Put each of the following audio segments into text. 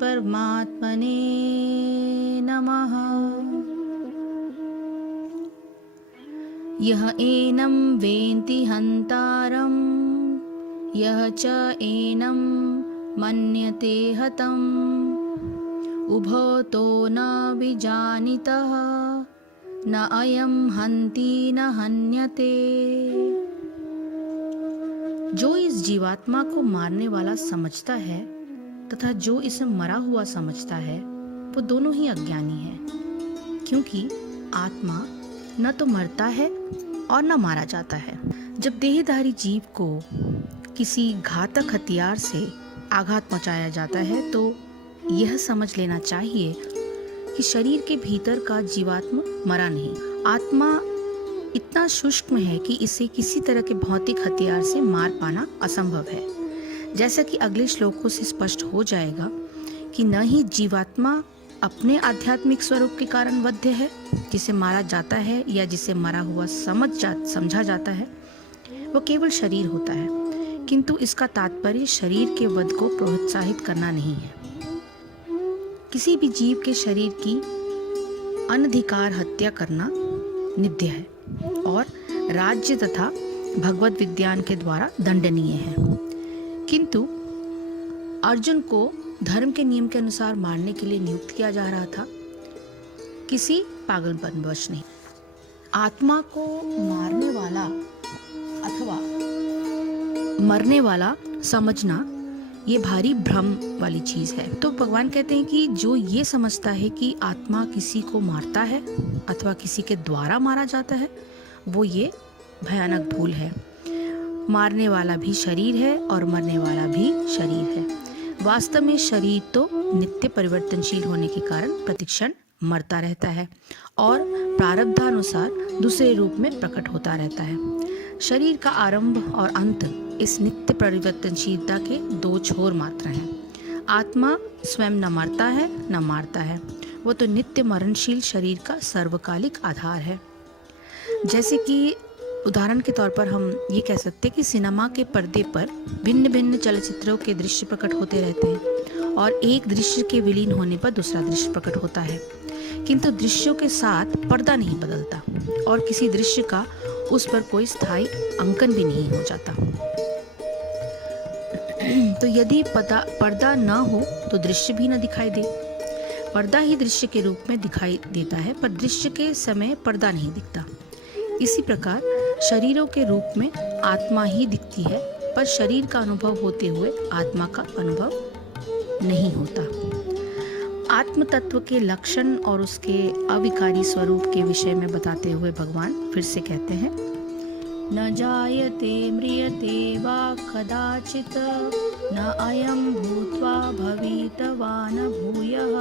परमात्मने नमः। यः एनं वेत्ति हन्तारं, यः च एनं मन्यते हतम्, उभौ तो न विजानीतः, न अयं हन्ति न हन्यते। जो इस जीवात्मा को मारने वाला समझता है तथा जो इसे मरा हुआ समझता है, वो दोनों ही अज्ञानी है, क्योंकि आत्मा न तो मरता है और न मारा जाता है। जब देहधारी जीव को किसी घातक हथियार से आघात पहुंचाया जाता है तो यह समझ लेना चाहिए कि शरीर के भीतर का जीवात्मा मरा नहीं। आत्मा इतना सूक्ष्म है कि इसे किसी तरह के भौतिक हथियार से मार पाना असंभव है। जैसा कि अगले श्लोकों से स्पष्ट हो जाएगा कि न ही जीवात्मा अपने स्वरूप के कारण वध्य है, जिसे मारा जाता है या जिसे मरा हुआ समझा जाता है, वो केवल शरीर होता है, किंतु इसका तात्पर्य शरीर के वध को प्रोत्साहित करना नहीं है। किसी भी जीव के शरीर की अनधिकार हत्या करना निंद्य है और राज्य तथा भगवत विज्ञान के द्वारा दंडनीय है, किंतु अर्जुन को धर्म के नियम के अनुसार मारने के लिए नियुक्त किया जा रहा था, किसी पागलपनवश नहीं। आत्मा को मारने वाला अथवा मरने वाला समझना ये भारी भ्रम वाली चीज है। तो भगवान कहते हैं कि जो ये समझता है कि आत्मा किसी को मारता है अथवा किसी के द्वारा मारा जाता है, वो ये भयानक भूल है। मारने वाला भी शरीर है और मरने वाला भी शरीर है। वास्तव में शरीर तो नित्य परिवर्तनशील होने के कारण प्रतिक्षण मरता रहता है और प्रारब्धानुसार दूसरे रूप में प्रकट होता रहता है। शरीर का आरंभ और अंत इस नित्य परिवर्तनशीलता के दो छोर मात्र हैं। आत्मा स्वयं न मरता है न मारता है, वो तो नित्य मरणशील शरीर का सर्वकालिक आधार है। जैसे कि उदाहरण के तौर पर हम ये कह सकते हैं कि सिनेमा के पर्दे पर भिन्न भिन्न चलचित्रों के दृश्य प्रकट होते रहते हैं और एक दृश्य के विलीन होने पर दूसरा दृश्य प्रकट होता है, किंतु दृश्यों के साथ पर्दा नहीं बदलता और किसी दृश्य का उस पर कोई स्थायी अंकन भी नहीं हो जाता। तो यदि पर्दा न हो तो दृश्य भी न दिखाई दे। पर्दा ही दृश्य के रूप में दिखाई देता है, पर दृश्य के समय पर्दा नहीं दिखता। इसी प्रकार शरीरों के रूप में आत्मा ही दिखती है, पर शरीर का अनुभव होते हुए आत्मा का अनुभव नहीं होता। आत्म तत्व के लक्षण और उसके अविकारी स्वरूप के विषय में बताते हुए भगवान फिर से कहते हैं, न जायते म्रियते वा कदाचित्, न अयं भूत्वा भवितवान् भूयः,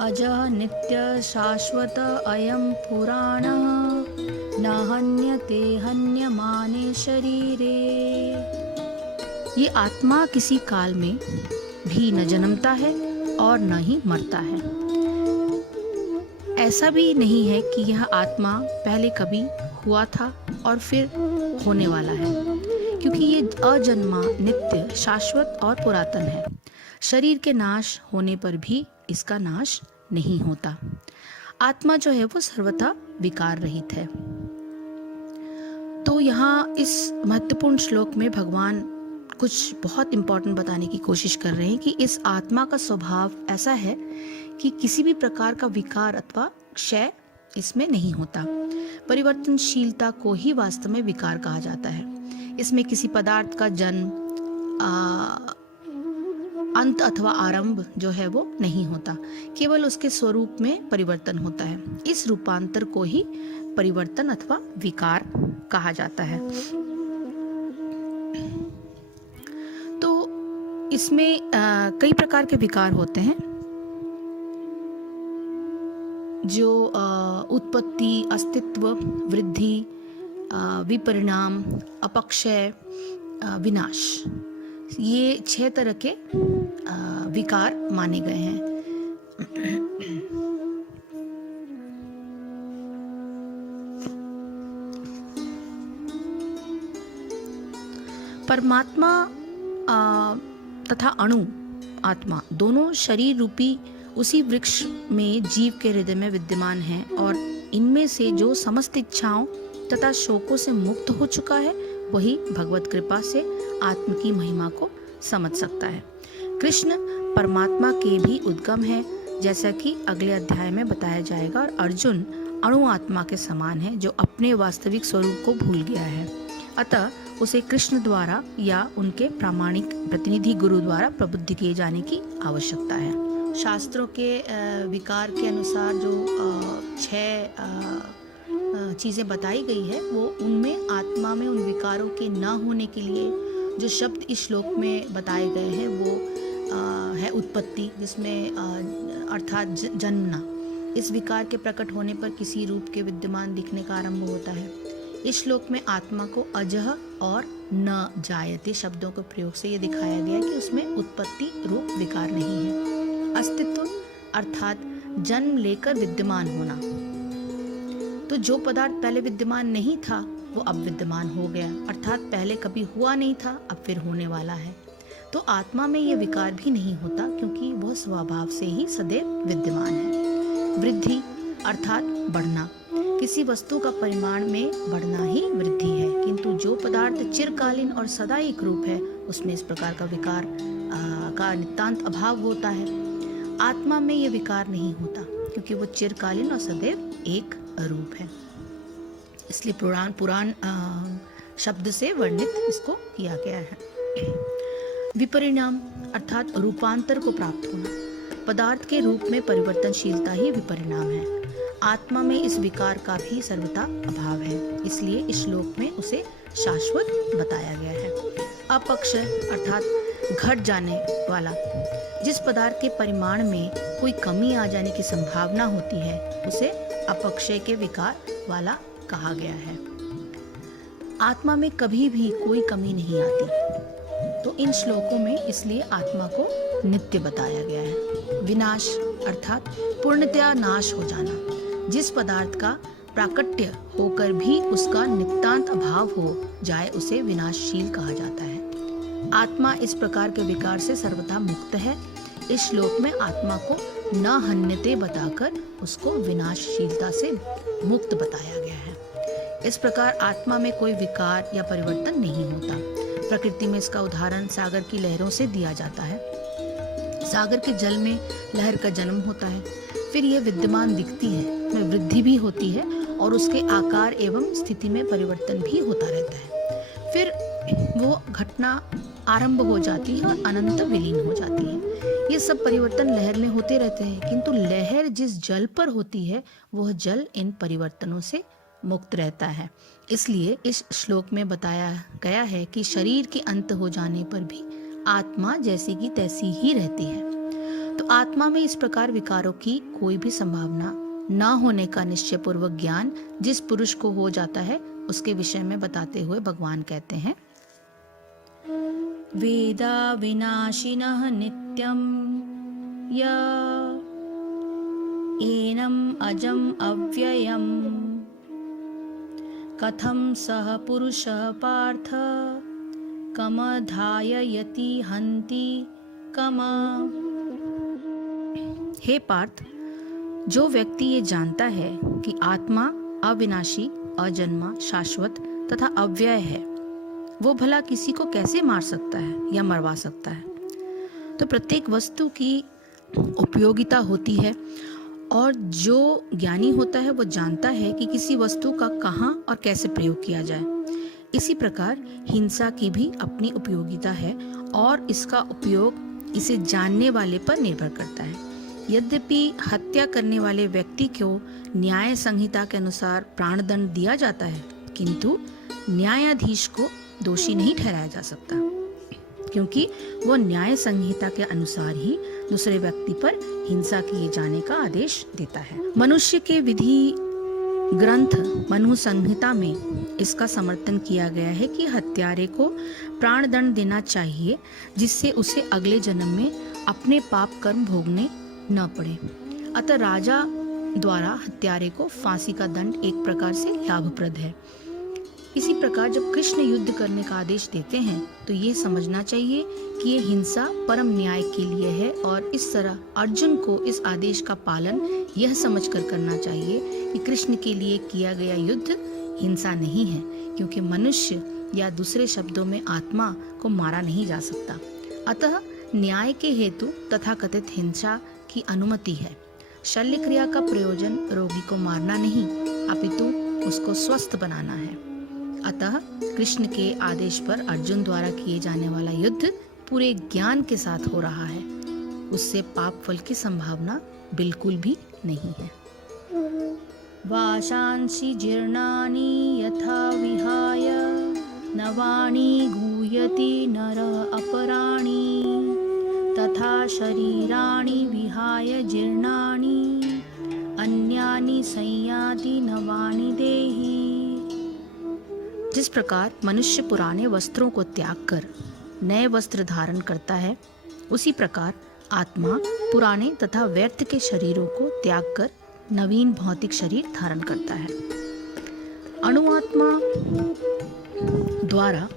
अजः नित्य शाश्वत अयं पुराणः, न हन्यते हन्यमाने शरीरे। ये आत्मा किसी काल में भी न जन्मता है और न ही मरता है। ऐसा भी नहीं है कि यह आत्मा पहले कभी हुआ था और फिर होने वाला है, क्योंकि ये अजन्मा, नित्य, शाश्वत और पुरातन है। शरीर के नाश होने पर भी इसका नाश नहीं होता। आत्मा जो है वो सर्वथा विकार रहित है। तो यहाँ इस महत्वपूर्ण श्लोक में भगवान कुछ बहुत इंपॉर्टेंट बताने की कोशिश कर रहे हैं कि इस आत्मा का स्वभाव ऐसा है कि किसी भी प्रकार का विकार अथवा क्षय इसमें नहीं होता। परिवर्तनशीलता को ही वास्तव में विकार कहा जाता है। इसमें किसी पदार्थ का जन्म, अंत अथवा आरंभ जो है वो नहीं होता, केवल उसके स्वरूप में परिवर्तन होता है। इस रूपांतर को ही परिवर्तन अथवा विकार कहा जाता है। तो इसमें कई प्रकार के विकार होते हैं, जो उत्पत्ति, अस्तित्व, वृद्धि, विपरिणाम, अपक्षय, विनाश, ये 6 तरह के विकार माने गए हैं। परमात्मा तथा आत्मा दोनों शरीर रूपी उसी वृक्ष में जीव के हृदय में विद्यमान हैं और इनमें से जो समस्त इच्छाओं तथा शोकों से मुक्त हो चुका है वही भगवत कृपा से आत्म की महिमा को समझ सकता है। कृष्ण परमात्मा के भी उद्गम है, जैसा कि अगले अध्याय में बताया जाएगा, और अर्जुन अणु आत्मा के समान है जो अपने वास्तविक स्वरूप को भूल गया है। अतः उसे कृष्ण द्वारा या उनके प्रामाणिक प्रतिनिधि गुरु द्वारा प्रबुद्ध किए जाने की आवश्यकता है। शास्त्रों के विकार के अनुसार जो 6 चीज़ें बताई गई है, वो उनमें आत्मा में उन विकारों के न होने के लिए जो शब्द इस श्लोक में बताए गए हैं वो है उत्पत्ति, जिसमें अर्थात जन्मना। इस विकार के प्रकट होने पर किसी रूप के विद्यमान दिखने का आरंभ होता है। इस श्लोक में आत्मा को अजह और न जायते शब्दों के प्रयोग से ये दिखाया गया कि उसमें उत्पत्ति रूप विकार नहीं है। अस्तित्व अर्थात जन्म लेकर विद्यमान होना। तो जो पदार्थ पहले विद्यमान नहीं था वो अब विद्यमान हो गया, अर्थात पहले कभी हुआ नहीं था अब फिर होने वाला है। तो आत्मा में ये विकार भी नहीं होता क्योंकि वह स्वभाव से ही सदैव विद्यमान है। वृद्धि अर्थात बढ़ना। किसी वस्तु का परिमाण में बढ़ना ही वृद्धि है, किंतु जो पदार्थ चिरकालीन और सदा एक रूप है उसमें इस प्रकार का विकार का नितांत अभाव होता है। आत्मा में यह विकार नहीं होता क्योंकि वो चिरकालीन और सदैव एक रूप है। इसलिए पुराण शब्द से वर्णित इसको किया गया है। विपरिणाम अर्थात रूपांतर को प्राप्त होना। पदार्थ के रूप में परिवर्तनशीलता ही विपरिणाम है। आत्मा में इस विकार का भी सर्वथा अभाव है, इसलिए इस श्लोक में उसे शाश्वत बताया गया है। अपक्षय अर्थात घट जाने वाला। जिस पदार्थ के परिमाण में कोई कमी आ जाने की संभावना होती है उसे अपक्षय के विकार वाला कहा गया है। आत्मा में कभी भी कोई कमी नहीं आती, तो इन श्लोकों में इसलिए आत्मा को नित्य बताया गया है। विनाश अर्थात पूर्णतया नाश हो जाना। जिस पदार्थ का प्राकट्य होकर भी उसका नितांत अभाव हो जाए उसे विनाशशील कहा जाता है। आत्मा इस प्रकार के विकार से सर्वथा मुक्त है। इस श्लोक में आत्मा को न हन्यते बताकर उसको विनाशशीलता से मुक्त बताया गया है। इस प्रकार आत्मा में कोई विकार या परिवर्तन नहीं होता। प्रकृति में इसका उदाहरण सागर की लहरों से दिया जाता है। सागर के जल में लहर का जन्म होता है, फिर यह विद्यमान दिखती है, में वृद्धि भी होती है और उसके आकार एवं स्थिति में परिवर्तन भी होता रहता है। फिर वो घटना आरंभ हो जाती है और अनंत विलीन हो जाती है। ये सब परिवर्तन लहर में होते रहते हैं, किंतु लहर जिस जल पर होती है वह जल इन परिवर्तनों से मुक्त रहता है। इसलिए इस श्लोक में बताया गया है कि शरीर के अंत हो जाने पर भी आत्मा जैसी की तैसी ही रहती है। तो आत्मा में इस प्रकार विकारों की कोई भी संभावना न होने का निश्चय पूर्वक ज्ञान जिस पुरुष को हो जाता है उसके विषय में बताते हुए भगवान कहते हैं, वेदा विनाशिनः नित्यं य एनम् अजम् अव्ययम् कथं सः पुरुषः पार्थ कमधाययति हन्ति कम। हे पार्थ, जो व्यक्ति ये जानता है कि आत्मा अविनाशी, अजन्मा, शाश्वत तथा अव्यय है, वो भला किसी को कैसे मार सकता है या मरवा सकता है। तो प्रत्येक वस्तु की उपयोगिता होती है और जो ज्ञानी होता है वो जानता है कि किसी वस्तु का कहाँ और कैसे प्रयोग किया जाए। इसी प्रकार हिंसा की भी अपनी उपयोगिता है और इसका उपयोग इसे जानने वाले पर निर्भर करता है। यद्यपि हत्या करने वाले व्यक्ति को न्याय संहिता के अनुसार प्राणदंड दिया जाता है, किंतु न्यायाधीश को दोषी नहीं ठहराया जा सकता, क्योंकि वो न्याय संहिता के अनुसार ही दूसरे व्यक्ति पर हिंसा किए जाने का आदेश देता है। मनुष्य के विधि ग्रंथ मनु संहिता में इसका समर्थन किया गया है कि हत्यारे को प्राणदंड देना चाहिए, जिससे उसे अगले जन्म में अपने पाप कर्म भोगने न पड़े। अतः राजा द्वारा हत्यारे को फांसी का दंड एक प्रकार से लाभप्रद है। इसी प्रकार जब कृष्ण युद्ध करने का आदेश देते हैं तो ये समझना चाहिए कि ये हिंसा परम न्याय के लिए है, और इस तरह अर्जुन को इस आदेश का पालन यह समझकर करना चाहिए कि कृष्ण के लिए किया गया युद्ध हिंसा नहीं है, क्योंकि मनुष्य या दूसरे शब्दों में आत्मा को मारा नहीं जा सकता। अतः न्याय के हेतु तथाकथित हिंसा की अनुमति है। शल्य क्रिया का प्रयोजन रोगी को मारना नहीं, अपितु उसको स्वस्थ बनाना है। अतः कृष्ण के आदेश पर अर्जुन द्वारा किए जाने वाला युद्ध पूरे ज्ञान के साथ हो रहा है, उससे पाप फल की संभावना बिल्कुल भी नहीं है। वाशांसि जीर्णानि यथा विहाय नवानि गूयति नरः अपराणि तथा शरीराणि विहाय जीर्णानि अन्यानि संयाति नवानि देहि। जिस प्रकार मनुष्य पुराने वस्त्रों को त्याग कर नए वस्त्र धारण करता है, उसी प्रकार आत्मा पुराने तथा व्यर्थ के शरीरों को त्याग कर नवीन भौतिक शरीर धारण करता है। अणुआत्मा द्वारा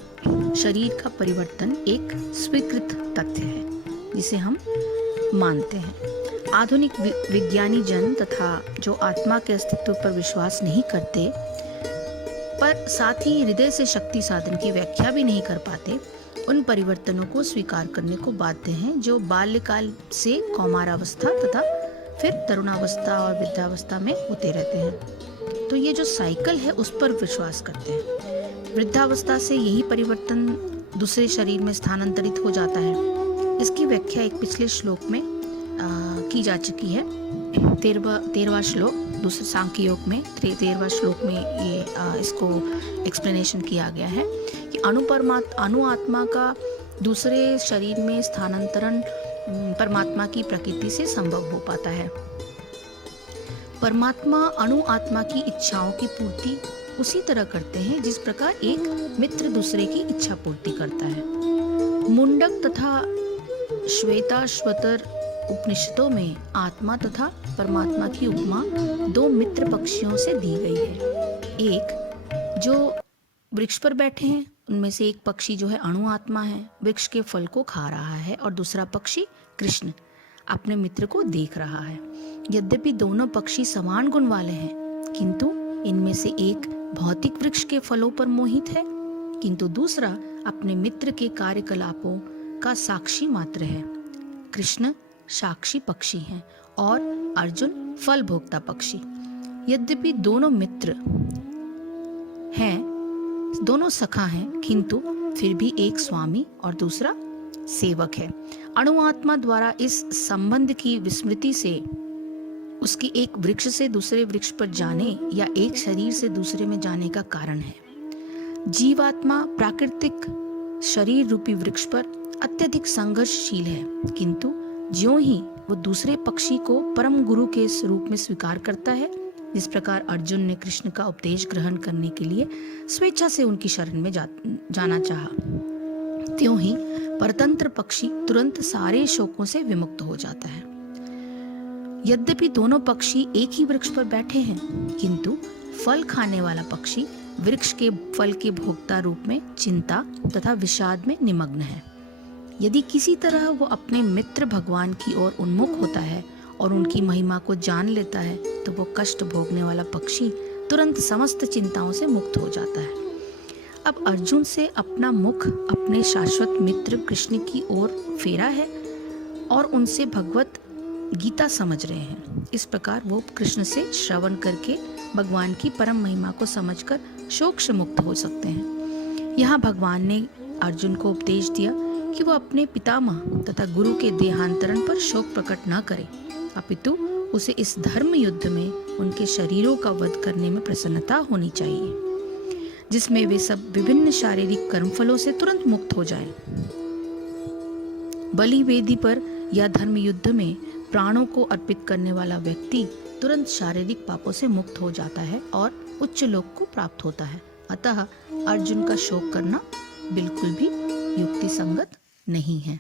शरीर का परिवर्तन एक स्वीकृत तथ्य है, जिसे हम मानते हैं। आधुनिक विज्ञानी जन तथा जो आत्मा के अस्तित्व पर विश्वास नहीं करते, पर साथ ही हृदय से शक्ति साधन की व्याख्या भी नहीं कर पाते, उन परिवर्तनों को स्वीकार करने को बाध्य हैं जो बाल्यकाल से कौमारावस्था तथा फिर तरुणावस्था और वृद्धावस्था में होते रहते हैं। तो ये जो साइकिल है उस पर विश्वास करते हैं। वृद्धावस्था से यही परिवर्तन दूसरे शरीर में स्थानांतरित हो जाता है। इसकी व्याख्या एक पिछले श्लोक में की जा चुकी है। 13वां श्लोक दूसरे सांख्य योग में 13वां श्लोक में ये इसको एक्सप्लेनेशन किया गया है कि अणु आत्मा का दूसरे शरीर में स्थानांतरण परमात्मा की प्रकृति से संभव हो पाता है। परमात्मा अणु आत्मा की इच्छाओं की पूर्ति उसी तरह करते हैं जिस प्रकार एक मित्र दूसरे की इच्छा पूर्ति करता है। मुंडक तथा श्वेताश्वतर उपनिषदों में आत्मा तथा परमात्मा की उपमा दो मित्र पक्षियों से दी गई है। एक जो वृक्ष पर बैठे हैं, उनमें से एक पक्षी जो है अणु आत्मा है, वृक्ष के फल को खा रहा है, और दूसरा पक्षी कृष्ण अपने मित्र को देख रहा है। यद्यपि दोनों पक्षी समान गुण वाले हैं, किंतु इनमें से एक भौतिक वृक्ष के फलों पर मोहित है, किंतु दूसरा अपने मित्र के कार्यकलापों का साक्षी मात्र है। कृष्ण साक्षी पक्षी हैं और अर्जुन फल भोक्ता पक्षी। यद्यपि दोनों मित्र हैं, दोनों सखा हैं, किंतु फिर भी एक स्वामी और दूसरा सेवक है। अणु आत्मा द्वारा इस संबंध की विस्मृति से उसकी एक वृक्ष से दूसरे वृक्ष पर जाने या एक शरीर से दूसरे में जाने का कारण है। जीवात्मा प्राकृतिक शरीर रूपी वृक्ष पर अत्यधिक संघर्षशील है, किंतु ज्यों ही वो दूसरे पक्षी को परम गुरु के रूप में स्वीकार करता है, जिस प्रकार अर्जुन ने कृष्ण का उपदेश ग्रहण करने के लिए स्वेच्छा से उनकी शरण में जाना चाहा, त्यों ही परतंत्र पक्षी तुरंत सारे शोकों से विमुक्त हो जाता है। यद्यपि दोनों पक्षी एक ही वृक्ष पर बैठे हैं, किंतु फल खाने वाला पक्षी वृक्ष के फल के भोक्ता रूप में चिंता तथा विषाद में निमग्न है। यदि किसी तरह वो अपने मित्र भगवान की ओर उन्मुख होता है और उनकी महिमा को जान लेता है, तो वो कष्ट भोगने वाला पक्षी तुरंत समस्त चिंताओं से मुक्त हो जाता है। अब अर्जुन से अपना मुख अपने शाश्वत मित्र कृष्ण की ओर फेरा है और उनसे भगवत गीता समझ रहे हैं। इस प्रकार वो कृष्ण से श्रवण करके भगवान की परम महिमा को समझकर शोक से मुक्त हो सकते हैं। यहाँ भगवान ने अर्जुन को उपदेश दिया कि वो अपने पितामह तथा गुरु के देहांतरण पर शोक प्रकट न करे, अपितु उसे इस धर्म युद्ध में उनके शरीरों का वध करने में प्रसन्नता होनी चाहिए, जिसमें वे सब विभिन्न शारीरिक कर्मफलों से तुरंत मुक्त हो जाएं। बलि वेदी पर या धर्म युद्ध में प्राणों को अर्पित करने वाला व्यक्ति तुरंत शारीरिक पापों से मुक्त हो जाता है और उच्च लोक को प्राप्त होता है। अतः अर्जुन का शोक करना बिल्कुल भी युक्ति संगत नहीं है।